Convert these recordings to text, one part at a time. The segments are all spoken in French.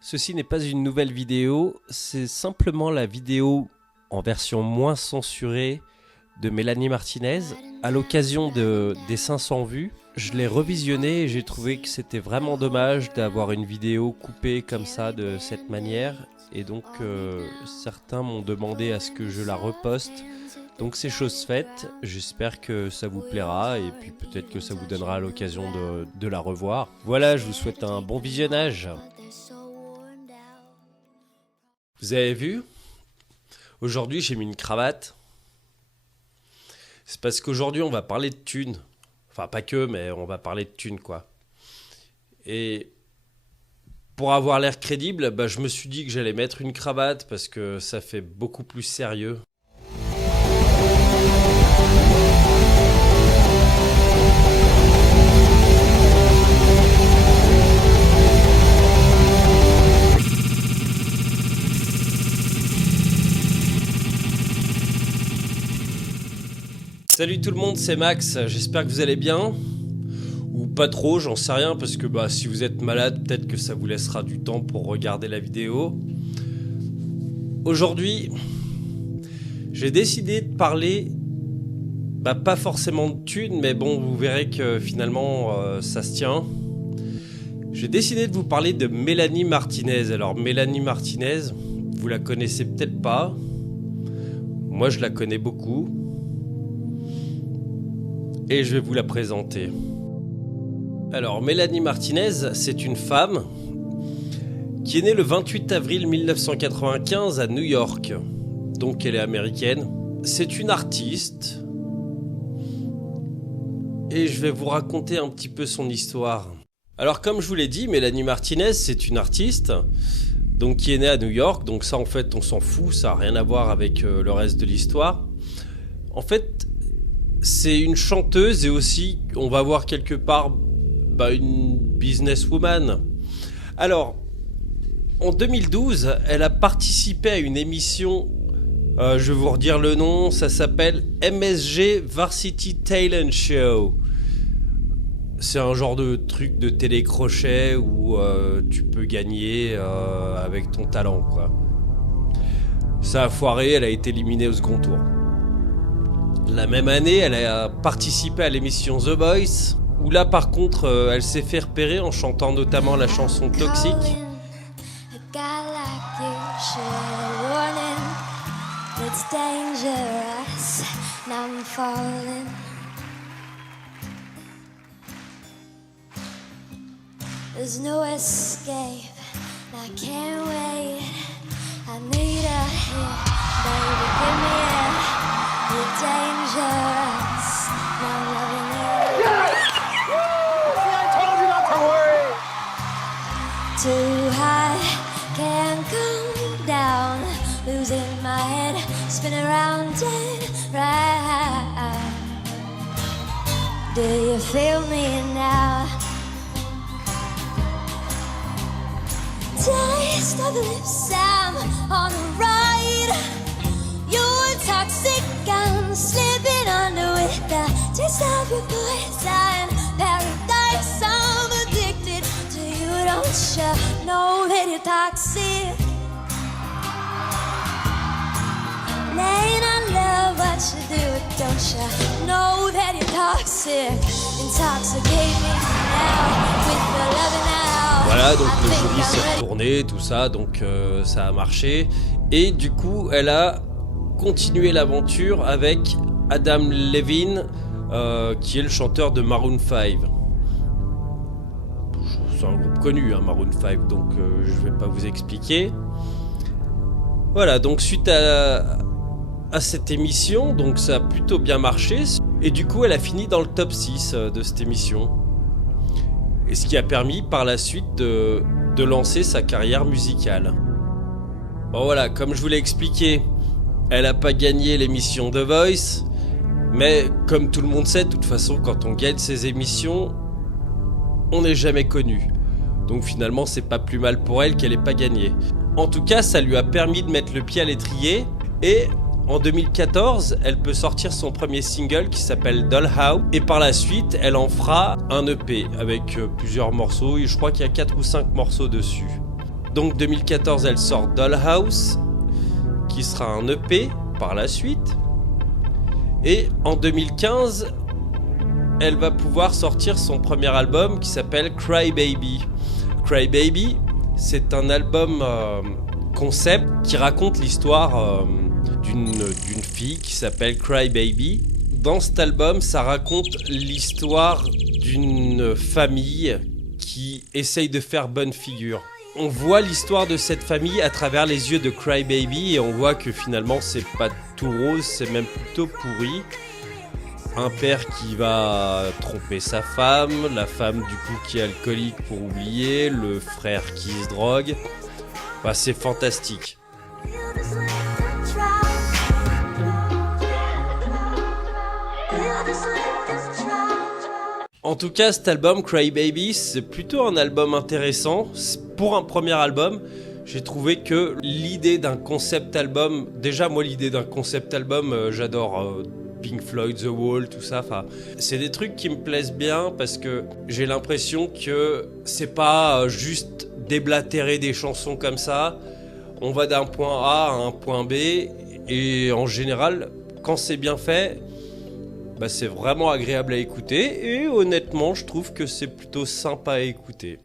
Ceci n'est pas une nouvelle vidéo, c'est simplement la vidéo en version moins censurée de Mélanie Martinez. À l'occasion des 500 vues, je l'ai revisionné et j'ai trouvé que c'était vraiment dommage d'avoir une vidéo coupée comme ça de cette manière. Et donc certains m'ont demandé à ce que je la reposte. Donc c'est chose faite, j'espère que ça vous plaira et puis peut-être que ça vous donnera l'occasion de la revoir. Voilà, je vous souhaite un bon visionnage. Vous avez vu ? Aujourd'hui j'ai mis une cravate. C'est parce qu'aujourd'hui on va parler de thunes. Enfin pas que, mais on va parler de thunes quoi. Et pour avoir l'air crédible, je me suis dit que j'allais mettre une cravate parce que ça fait beaucoup plus sérieux. Salut tout le monde, c'est Max, j'espère que vous allez bien. Ou pas trop, j'en sais rien, parce que si vous êtes malade, peut-être que ça vous laissera du temps pour regarder la vidéo. Aujourd'hui, j'ai décidé de parler, pas forcément de thunes, mais bon, vous verrez que finalement, ça se tient. J'ai décidé de vous parler de Mélanie Martinez. Alors, Mélanie Martinez, vous la connaissez peut-être pas. Moi, je la connais beaucoup. Et je vais vous la présenter. Alors, Mélanie Martinez, c'est une femme qui est née le 28 avril 1995 à New York. Donc, elle est américaine. C'est une artiste. Et je vais vous raconter un petit peu son histoire. Alors, comme je vous l'ai dit, Mélanie Martinez, c'est une artiste donc, qui est née à New York. Donc ça, en fait, on s'en fout. Ça n'a rien à voir avec le reste de l'histoire. En fait, c'est une chanteuse et aussi, on va voir quelque part, une businesswoman. Alors, en 2012, elle a participé à une émission, je vais vous redire le nom, ça s'appelle MSG Varsity Talent Show. C'est un genre de truc de télécrochet où tu peux gagner avec ton talent, quoi. Ça a foiré, elle a été éliminée au second tour. La même année, elle a participé à l'émission The Voice, où là par contre, elle s'est fait repérer en chantant notamment la chanson Toxic. You're dangerous, now I'm loving you. See, I told you not to worry. Too high, can't come down. Losing my head, spinning around and round. Do you feel me now? Taste of the lips, I'm on the ride. You're toxic, I'm slipping under with the taste of your poison. Paradise, I'm addicted to you. Don't you know that you're toxic? Ain't I love what you do? Don't you know that you're toxic? Intoxicate me now with the loving now. Voilà, donc le jury s'est retourné, tout ça, donc ça a marché. Et du coup, elle a continuer l'aventure avec Adam Levine, qui est le chanteur de Maroon 5. C'est un groupe connu, Maroon 5, donc je vais pas vous expliquer. Voilà, donc suite à cette émission, donc ça a plutôt bien marché. Et du coup, elle a fini dans le top 6 de cette émission. Et ce qui a permis par la suite de lancer sa carrière musicale. Bon voilà, comme je vous l'ai expliqué, elle n'a pas gagné l'émission The Voice, mais comme tout le monde sait, de toute façon, quand on gagne ces émissions, on n'est jamais connu. Donc finalement, c'est pas plus mal pour elle qu'elle n'ait pas gagné. En tout cas, ça lui a permis de mettre le pied à l'étrier. Et en 2014, elle peut sortir son premier single qui s'appelle Dollhouse. Et par la suite, elle en fera un EP avec plusieurs morceaux. Et je crois qu'il y a 4 ou 5 morceaux dessus. Donc 2014, elle sort Dollhouse, qui sera un EP par la suite. Et en 2015, elle va pouvoir sortir son premier album qui s'appelle Cry Baby. Cry Baby, c'est un album concept qui raconte l'histoire d'une fille qui s'appelle Cry Baby. Dans cet album, ça raconte l'histoire d'une famille qui essaye de faire bonne figure. On voit l'histoire de cette famille à travers les yeux de Cry Baby et on voit que finalement c'est pas tout rose, c'est même plutôt pourri. Un père qui va tromper sa femme, la femme du coup qui est alcoolique pour oublier, le frère qui se drogue. Bah, c'est fantastique. En tout cas, cet album, Cry Baby, c'est plutôt un album intéressant. Pour un premier album, j'ai trouvé que l'idée d'un concept album... Déjà, moi, l'idée d'un concept album, j'adore Pink Floyd, The Wall, tout ça. C'est des trucs qui me plaisent bien parce que j'ai l'impression que c'est pas juste déblatérer des chansons comme ça. On va d'un point A à un point B et en général, quand c'est bien fait... Bah, c'est vraiment agréable à écouter et honnêtement je trouve que c'est plutôt sympa à écouter.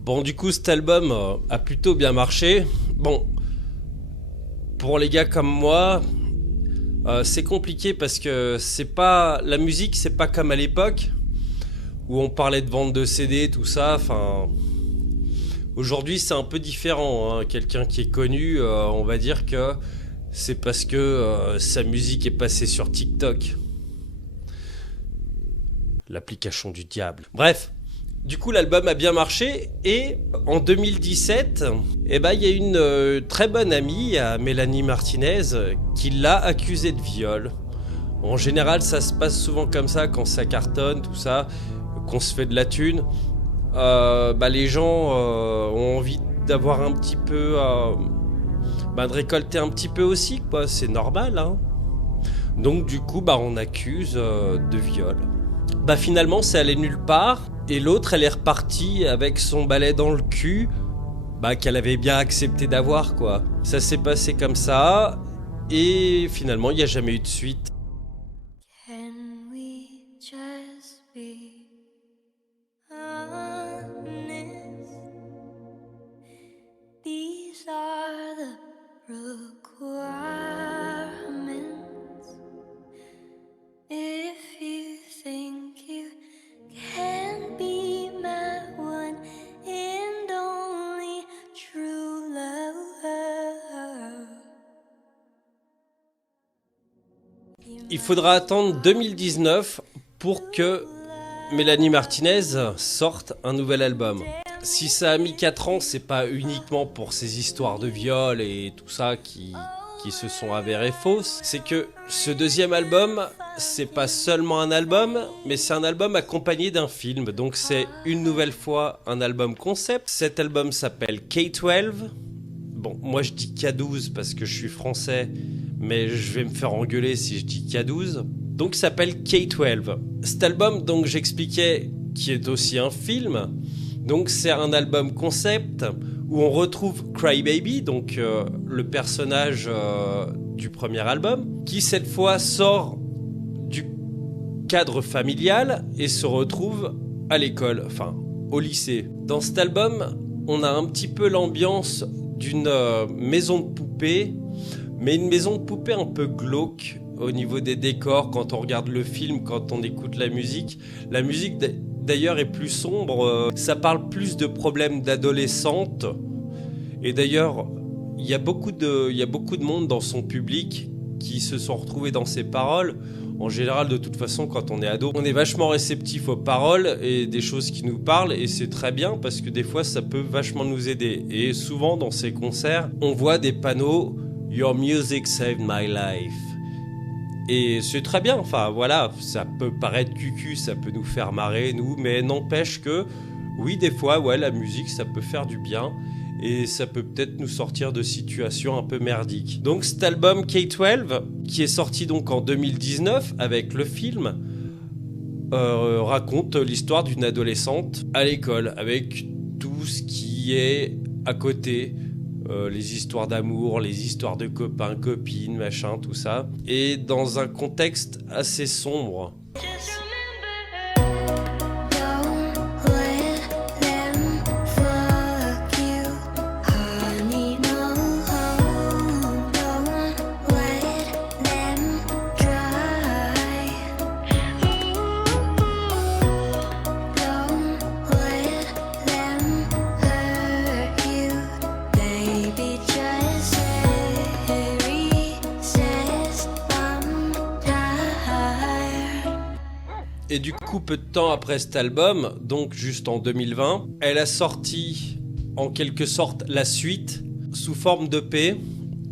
Bon, du coup, cet album a plutôt bien marché. Bon, pour les gars comme moi, c'est compliqué parce que c'est pas la musique, c'est pas comme à l'époque où on parlait de vente de CD, tout ça. Enfin, aujourd'hui, c'est un peu différent. Hein. Quelqu'un qui est connu, on va dire que c'est parce que sa musique est passée sur TikTok, l'application du diable. Bref. Du coup, l'album a bien marché et en 2017, il y a une très bonne amie, Mélanie Martinez, qui l'a accusée de viol. En général, ça se passe souvent comme ça quand ça cartonne, tout ça, qu'on se fait de la thune. Les gens ont envie d'avoir un petit peu, de récolter un petit peu aussi, quoi. C'est normal, hein. Donc du coup, on accuse de viol. Finalement, c'est allé nulle part. Et l'autre, elle est repartie avec son balai dans le cul, qu'elle avait bien accepté d'avoir, quoi. Ça s'est passé comme ça, et finalement, il n'y a jamais eu de suite. Can we just be honest? These are the requirements. If you think you can be my one and only true love. Il faudra attendre 2019 pour que Mélanie Martinez sorte un nouvel album. Si ça a mis 4 ans, c'est pas uniquement pour ces histoires de viol et tout ça qui se sont avérées fausses. C'est que ce deuxième album, c'est pas seulement un album, mais c'est un album accompagné d'un film. Donc c'est une nouvelle fois un album concept. Cet album s'appelle K12. Bon, moi je dis K12 parce que je suis français, mais je vais me faire engueuler si je dis K12. Donc il s'appelle K12. Cet album, donc j'expliquais, qui est aussi un film. Donc c'est un album concept où on retrouve Cry Baby, donc le personnage du premier album, qui cette fois sort du cadre familial et se retrouve à l'école, enfin au lycée. Dans cet album, on a un petit peu l'ambiance d'une maison de poupée, mais une maison de poupée un peu glauque au niveau des décors. Quand on regarde le film, quand on écoute la musique d'ailleurs est plus sombre, ça parle plus de problèmes d'adolescentes. Et d'ailleurs, il y a beaucoup de monde dans son public qui se sont retrouvés dans ses paroles. En général, de toute façon, quand on est ado, on est vachement réceptif aux paroles et des choses qui nous parlent, et c'est très bien parce que des fois, ça peut vachement nous aider. Et souvent, dans ces concerts, on voit des panneaux « Your music saved my life ». Et c'est très bien, enfin voilà, ça peut paraître cucu, ça peut nous faire marrer, nous, mais n'empêche que, oui, des fois, ouais, la musique, ça peut faire du bien. Et ça peut peut-être nous sortir de situations un peu merdiques. Donc cet album K-12, qui est sorti donc en 2019 avec le film, raconte l'histoire d'une adolescente à l'école, avec tout ce qui est à côté, les histoires d'amour, les histoires de copains, copines, machin, tout ça, et dans un contexte assez sombre. Et du coup, peu de temps après cet album, donc juste en 2020, elle a sorti en quelque sorte la suite sous forme d'EP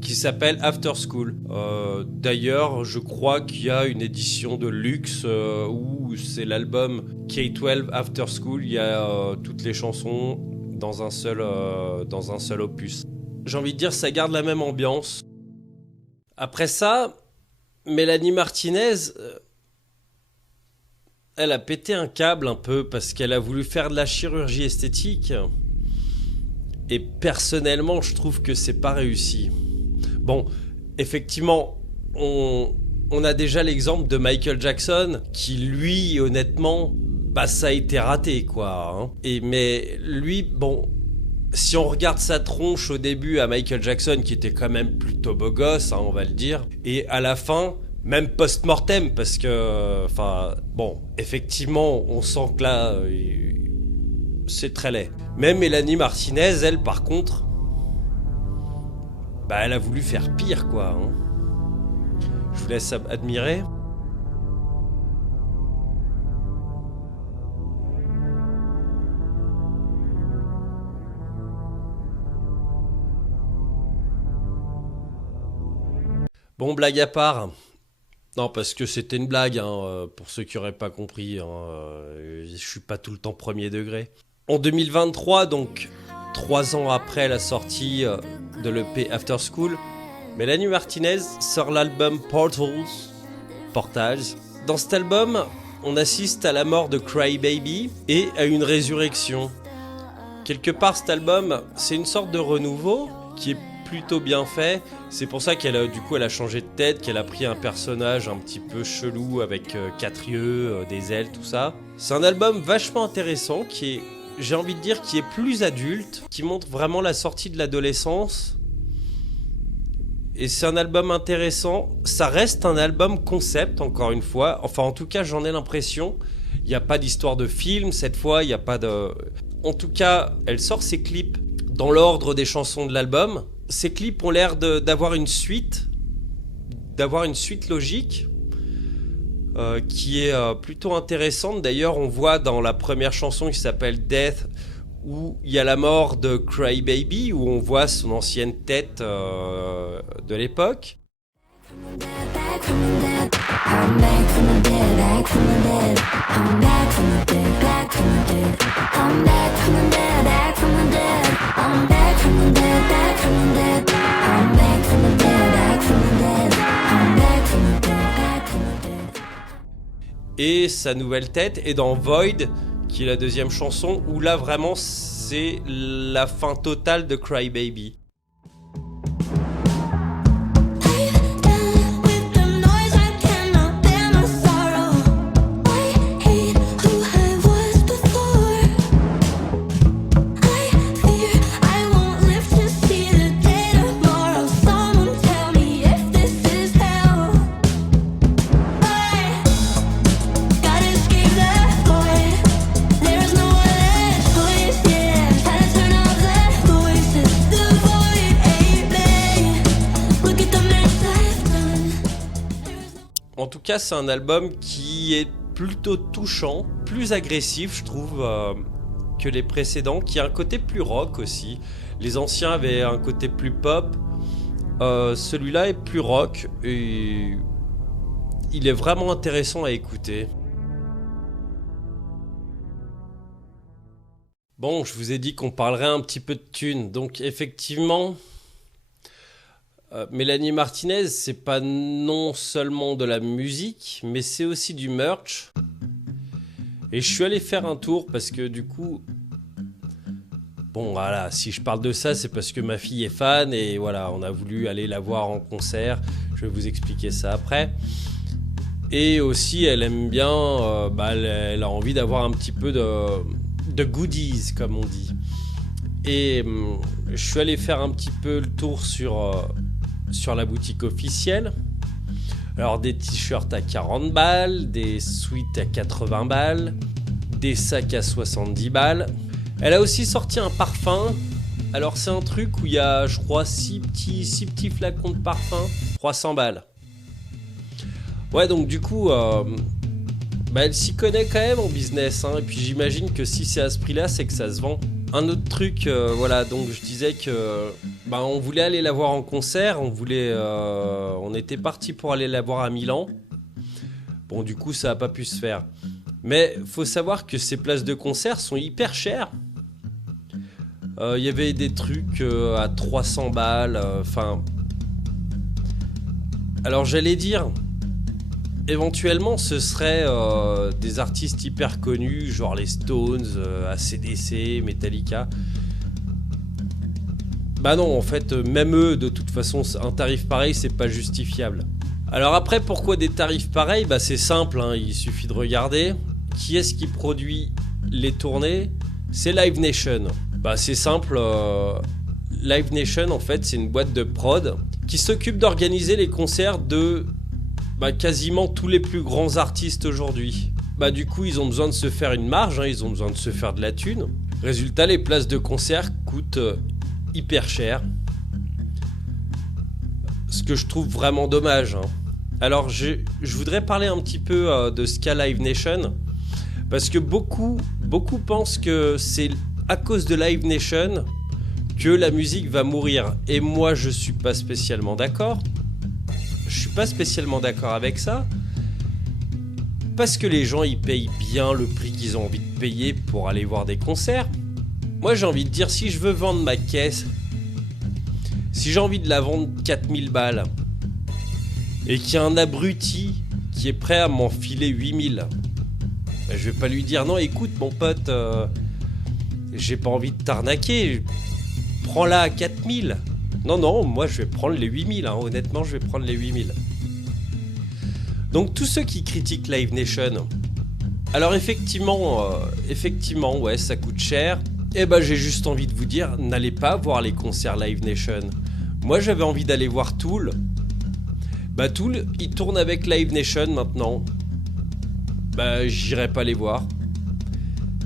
qui s'appelle After School. D'ailleurs, je crois qu'il y a une édition de luxe où c'est l'album K-12 After School. Il y a toutes les chansons dans un seul opus. J'ai envie de dire, ça garde la même ambiance. Après ça, Mélanie Martinez... elle a pété un câble un peu parce qu'elle a voulu faire de la chirurgie esthétique. Et personnellement, je trouve que c'est pas réussi. Bon, effectivement, on a déjà l'exemple de Michael Jackson qui, lui, honnêtement, bah ça a été raté, quoi. Hein. Mais lui, bon, si on regarde sa tronche au début à Michael Jackson, qui était quand même plutôt beau gosse, hein, on va le dire, et à la fin... même post-mortem, parce que, enfin, bon, effectivement, on sent que là, c'est très laid. Même Mélanie Martinez, elle, par contre, bah, elle a voulu faire pire, quoi. Hein. Je vous laisse admirer. Bon, blague à part... non, parce que c'était une blague, hein, pour ceux qui n'auraient pas compris. Hein, je suis pas tout le temps premier degré. En 2023, donc 3 ans après la sortie de l'EP After School, Mélanie Martinez sort l'album Portage. Dans cet album, on assiste à la mort de Cry Baby et à une résurrection. Quelque part, cet album, c'est une sorte de renouveau qui est plutôt bien fait. C'est pour ça qu'elle a changé de tête, qu'elle a pris un personnage un petit peu chelou avec 4 yeux, des ailes, tout ça. C'est un album vachement intéressant qui est, j'ai envie de dire, qui est plus adulte, qui montre vraiment la sortie de l'adolescence. Et c'est un album intéressant. Ça reste un album concept, encore une fois. Enfin, en tout cas, j'en ai l'impression. Il n'y a pas d'histoire de film cette fois, il n'y a pas de... En tout cas, elle sort ses clips dans l'ordre des chansons de l'album. Ces clips ont l'air d'avoir une suite logique qui est plutôt intéressante. D'ailleurs, on voit dans la première chanson qui s'appelle Death, où il y a la mort de Cry Baby, où on voit son ancienne tête de l'époque. Et sa nouvelle tête est dans Void, qui est la deuxième chanson, où là vraiment c'est la fin totale de Cry Baby. Voices, the voice. En tout cas, c'est un album qui est plutôt touchant, plus agressif, je trouve, que les précédents, qui a un côté plus rock aussi. Les anciens avaient un côté plus pop. Celui-là est plus rock et il est vraiment intéressant à écouter. Bon, je vous ai dit qu'on parlerait un petit peu de thunes. Donc effectivement, Mélanie Martinez, c'est pas non seulement de la musique, mais c'est aussi du merch. Et je suis allé faire un tour parce que du coup... Bon voilà, si je parle de ça, c'est parce que ma fille est fan et voilà, on a voulu aller la voir en concert. Je vais vous expliquer ça après. Et aussi, elle aime bien, elle a envie d'avoir un petit peu de goodies, comme on dit. Et je suis allé faire un petit peu le tour sur la boutique officielle. Alors des t-shirts à 40 balles, des sweats à 80 balles, des sacs à 70 balles. Elle a aussi sorti un parfum. Alors c'est un truc où il y a, je crois, 6 petits flacons de parfum, 300 balles. Ouais, donc du coup, elle s'y connaît quand même en business, hein. Et puis j'imagine que si c'est à ce prix-là, c'est que ça se vend. Un autre truc, voilà, donc je disais que on voulait aller la voir en concert, on était parti pour aller la voir à Milan. Bon, du coup, ça n'a pas pu se faire. Mais faut savoir que ces places de concert sont hyper chères. Il y avait des trucs à 300 balles, alors j'allais dire, éventuellement ce serait des artistes hyper connus, genre les Stones, AC/DC, Metallica. Bah non, en fait, même eux, de toute façon, un tarif pareil, c'est pas justifiable. Alors après, pourquoi des tarifs pareils ? Bah c'est simple, hein, il suffit de regarder. Qui est-ce qui produit les tournées ? C'est Live Nation. Bah c'est simple, Live Nation en fait c'est une boîte de prod qui s'occupe d'organiser les concerts de quasiment tous les plus grands artistes aujourd'hui. Bah du coup ils ont besoin de se faire une marge, hein, ils ont besoin de se faire de la thune. Résultat, les places de concert coûtent hyper cher. Ce que je trouve vraiment dommage, hein. Alors je voudrais parler un petit peu de ce qu'a Live Nation, parce que beaucoup pensent que c'est à cause de Live Nation que la musique va mourir. Et moi je suis pas spécialement d'accord. Je suis pas spécialement d'accord avec ça, parce que les gens ils payent bien le prix qu'ils ont envie de payer pour aller voir des concerts. Moi j'ai envie de dire, si je veux vendre ma caisse, si j'ai envie de la vendre 4000 balles et qu'il y a un abruti qui est prêt à m'en filer 8000, je vais pas lui dire non, écoute mon pote, j'ai pas envie de t'arnaquer, prends-la à 4000. Non, moi je vais prendre les 8000, hein. Honnêtement je vais prendre les 8000. Donc tous ceux qui critiquent Live Nation, alors effectivement, ouais, ça coûte cher. Et j'ai juste envie de vous dire, n'allez pas voir les concerts Live Nation. Moi j'avais envie d'aller voir Tool. Tool, ils tournent avec Live Nation maintenant. J'irai pas les voir.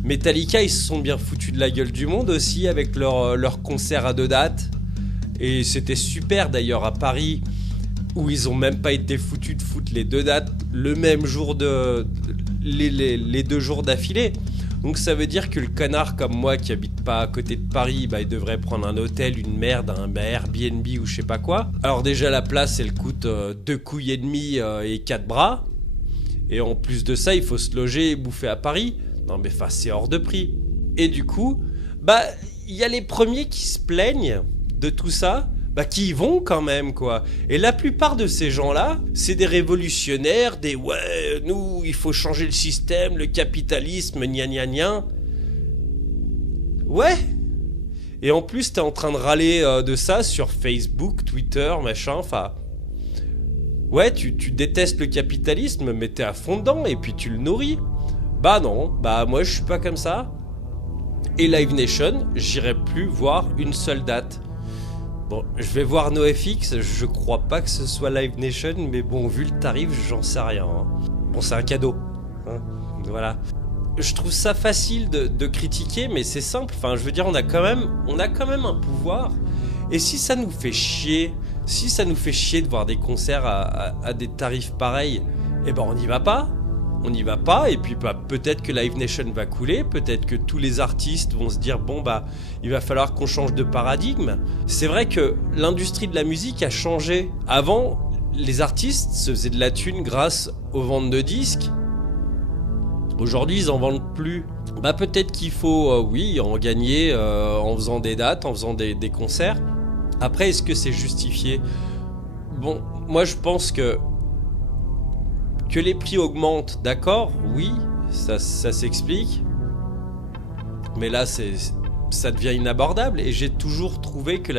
Metallica, ils se sont bien foutus de la gueule du monde aussi avec leur concert à 2 dates. Et c'était super d'ailleurs à Paris, où ils ont même pas été foutus de foutre les 2 dates le même jour les 2 jours d'affilée. Donc ça veut dire que le connard comme moi qui habite pas à côté de Paris, il devrait prendre un hôtel, une merde, un Airbnb ou je sais pas quoi. Alors déjà la place elle coûte 2 couilles et demi et 4 bras. Et en plus de ça il faut se loger et bouffer à Paris. Non mais c'est hors de prix. Et du coup, il y a les premiers qui se plaignent de tout ça, qui y vont quand même quoi. Et la plupart de ces gens-là, c'est des révolutionnaires, des ouais, nous, il faut changer le système, le capitalisme, gna gna gna. Ouais. Et en plus, t'es en train de râler de ça sur Facebook, Twitter, machin, enfin... Ouais, tu détestes le capitalisme, mais t'es à fond dedans et puis tu le nourris. Non, moi je suis pas comme ça. Et Live Nation, j'irai plus voir une seule date. Bon, je vais voir NoFX, je crois pas que ce soit Live Nation, mais bon, vu le tarif, j'en sais rien, hein. Bon, c'est un cadeau, hein, voilà. Je trouve ça facile de critiquer, mais c'est simple, enfin, je veux dire, on a quand même un pouvoir. Et si ça nous fait chier de voir des concerts à des tarifs pareils, eh ben on n'y va pas. On n'y va pas, et puis bah, peut-être que Live Nation va couler, peut-être que tous les artistes vont se dire bon bah il va falloir qu'on change de paradigme. C'est vrai que l'industrie de la musique a changé. Avant, les artistes se faisaient de la thune grâce aux ventes de disques. Aujourd'hui, ils en vendent plus. Bah peut-être qu'il faut, oui, en gagner en faisant des dates, en faisant des concerts. Après, est-ce que c'est justifié ? Bon, moi je pense que les prix augmentent, d'accord, oui, ça s'explique. Mais là, ça devient inabordable. Et j'ai toujours trouvé que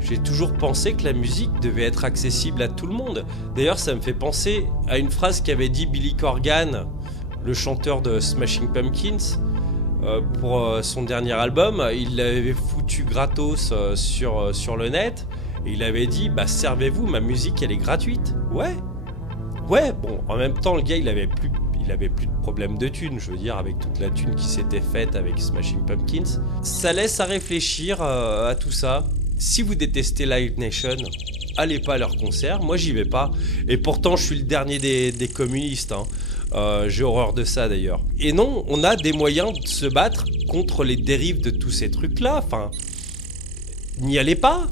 j'ai toujours pensé que la musique devait être accessible à tout le monde. D'ailleurs, ça me fait penser à une phrase qu'avait dit Billy Corgan, le chanteur de Smashing Pumpkins, pour son dernier album. Il l'avait foutu gratos sur le net. Et il avait dit, bah servez-vous, ma musique elle est gratuite. Ouais, bon, en même temps, le gars, il avait plus de problème de thunes, je veux dire, avec toute la thune qui s'était faite avec Smashing Pumpkins. Ça laisse à réfléchir à tout ça. Si vous détestez Live Nation, allez pas à leur concert. Moi, j'y vais pas. Et pourtant, je suis le dernier des communistes. J'ai horreur de ça, d'ailleurs. Et non, on a des moyens de se battre contre les dérives de tous ces trucs-là. Enfin, n'y allez pas.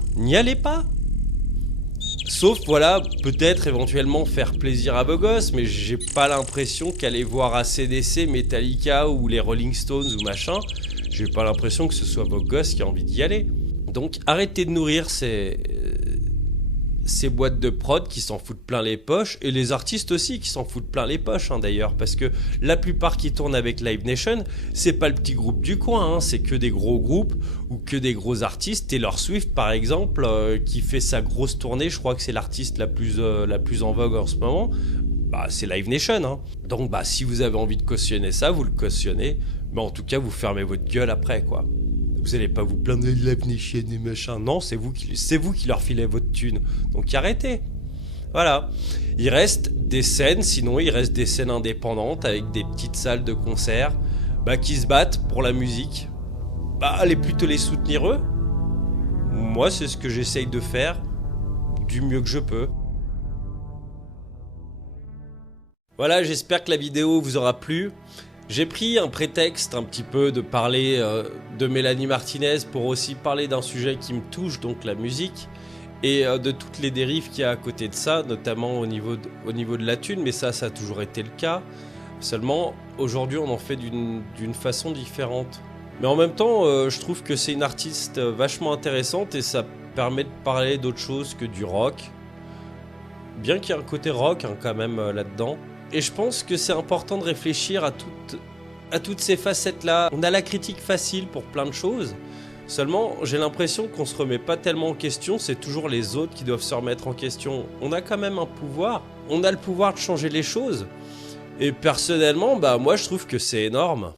Sauf, voilà, peut-être éventuellement faire plaisir à vos gosses, mais j'ai pas l'impression qu'aller voir AC/DC, Metallica ou les Rolling Stones ou machin, j'ai pas l'impression que ce soit vos gosses qui ont envie d'y aller. Donc arrêtez de nourrir ces boîtes de prod qui s'en foutent plein les poches, et les artistes aussi qui s'en foutent plein les poches d'ailleurs, parce que la plupart qui tournent avec Live Nation, c'est pas le petit groupe du coin, c'est que des gros groupes ou que des gros artistes. Taylor Swift par exemple, qui fait sa grosse tournée, je crois que c'est l'artiste la plus en vogue en ce moment, bah c'est Live Nation. Donc bah si vous avez envie de cautionner ça, vous le cautionnez, mais en tout cas vous fermez votre gueule après quoi. Vous allez pas vous plaindre de Live Nation et machin. Non, c'est vous qui leur filez votre thune. Donc arrêtez. Voilà. Il reste des scènes, sinon il reste des scènes indépendantes avec des petites salles de concert qui se battent pour la musique. Allez plutôt les soutenir eux. Moi, c'est ce que j'essaye de faire du mieux que je peux. Voilà, j'espère que la vidéo vous aura plu. J'ai pris un prétexte un petit peu de parler de Mélanie Martinez pour aussi parler d'un sujet qui me touche, donc la musique, et de toutes les dérives qu'il y a à côté de ça, notamment au niveau de la thune, mais ça a toujours été le cas. Seulement, aujourd'hui, on en fait d'une façon différente. Mais en même temps, je trouve que c'est une artiste vachement intéressante et ça permet de parler d'autre chose que du rock. Bien qu'il y ait un côté rock quand même là-dedans. Et je pense que c'est important de réfléchir à toutes ces facettes-là. On a la critique facile pour plein de choses. Seulement, j'ai l'impression qu'on se remet pas tellement en question. C'est toujours les autres qui doivent se remettre en question. On a quand même un pouvoir. On a le pouvoir de changer les choses. Et personnellement, moi je trouve que c'est énorme.